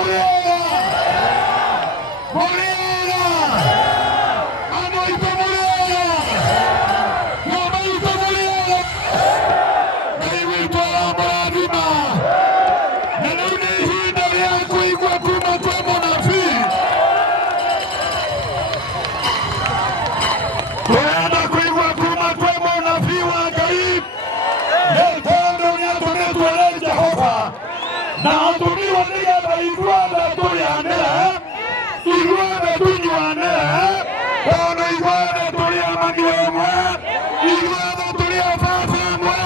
Muriega Muriega Anoito Muriega Nomaito Muriega Naiwito Amarima Nanauni hinda ria kuigua kuma kwa Munabii Tuenda kuigua kuma kwa Munabii wa Ngai Netondo niatunetuele Jehova na atumiwa nigetha ithuothe turianire ithuothe tunyuanire tondo ithuothe turi amani ũmwe ithuothe turi a baba ũmwe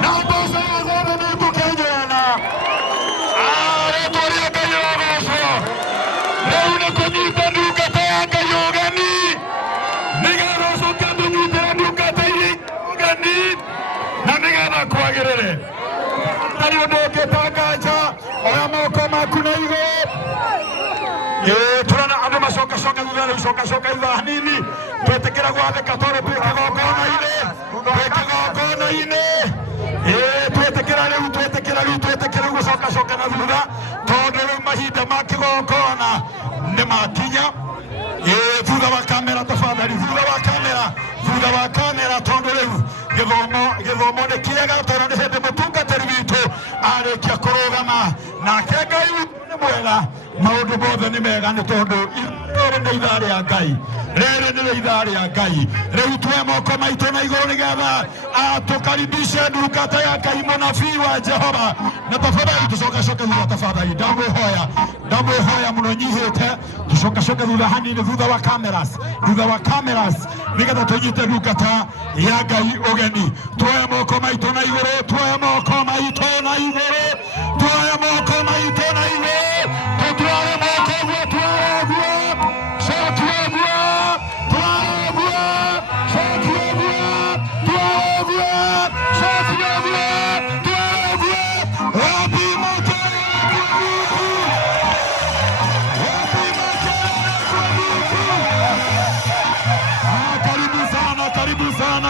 na mboco yothe nĩtũkenyerana rĩtwa rĩa Ngai rĩrogocwo rĩu nĩ kũnyita ndungata ya Ngai ũgeni nĩgetha ũcoke tũnyitĩre ndungata iria ũgeni na nĩgetha kwagĩrĩre Tari ũndũ ũngĩtangaja oya moko maku na igũrũ turana andũ macoka thutha rĩu coka thutha hanini twetĩkĩra gwathĩka tondũ twĩ kĩgongona-inĩ twetĩkĩra gũcoka na thutha tondũ rĩu mahinda ma kĩgongona nĩ makinya thutha wa kamera tafadhali thutha wa kamera tondũ rĩu gĩthomo nĩ kĩega tondũ nĩ hĩndĩ mũtungatĩri witũ arĩkia kũrũgama nake Ngai nĩ mwega maũndũ mothe nĩ mega nĩ tondũ rĩrĩ nĩ ithaa rĩa Ngai rĩu tuoe moko maitũ na igũrũ nĩgetha tũkaribishe ndungata ya Ngai Munabii wa Jehova na tafadhali tũcoke thutha tafadhali ndamwĩhoya mũno nyihĩte tũcoke thutha hanini thutha wa cameras nĩgetha tũnyite ndungata ya Ngai ũgeni tuoe moko maitũ na igũrũ tuoe moko maitũ na igũrũ tuoe moko maitũ na igũrũ tuoe moko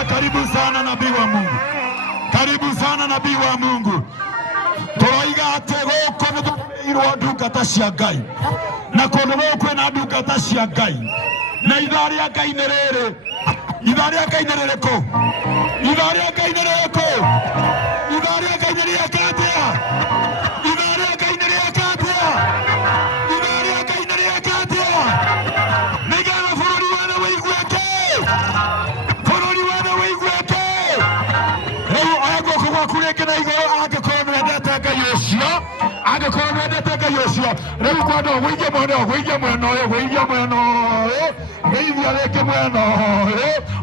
Karibu sana nabii wa Mungu. Karibu sana nabii wa Mungu. Tũroiga atĩ gũkũ nĩ tũheirwo ndungata cia Ngai. Na kũndũ gũkũ kwĩna ndungata cia Ngai. Na ithaa rĩa Ngai nĩ rĩrĩ. Ithaa rĩa Ngai nĩ rĩrĩkũ? Ithaa rĩa Ngai nĩ rĩrĩkũ? Ithaa rĩa Ngai nĩ rĩaka atĩa? Ithaa rĩa Ngai nĩ rĩaka atĩa? Ithaa rĩa Ngai nĩ rĩaka atĩa? Nĩgetha bũrũri wothe wĩigue kĩ? Kureke na igũrũ angĩkorwo nĩwendete Ngai ũcio rĩu kwenda ũgũithie mwena ũyũ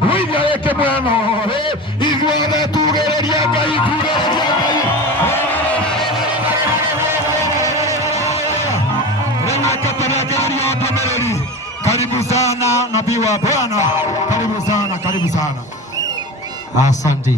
gũithia rĩngĩ mwena ũyũ ithuothe tugĩrĩria Ngai rĩnakaterekereria ndũmĩrĩri karibu sana nabii wa Bwana karibu sana asante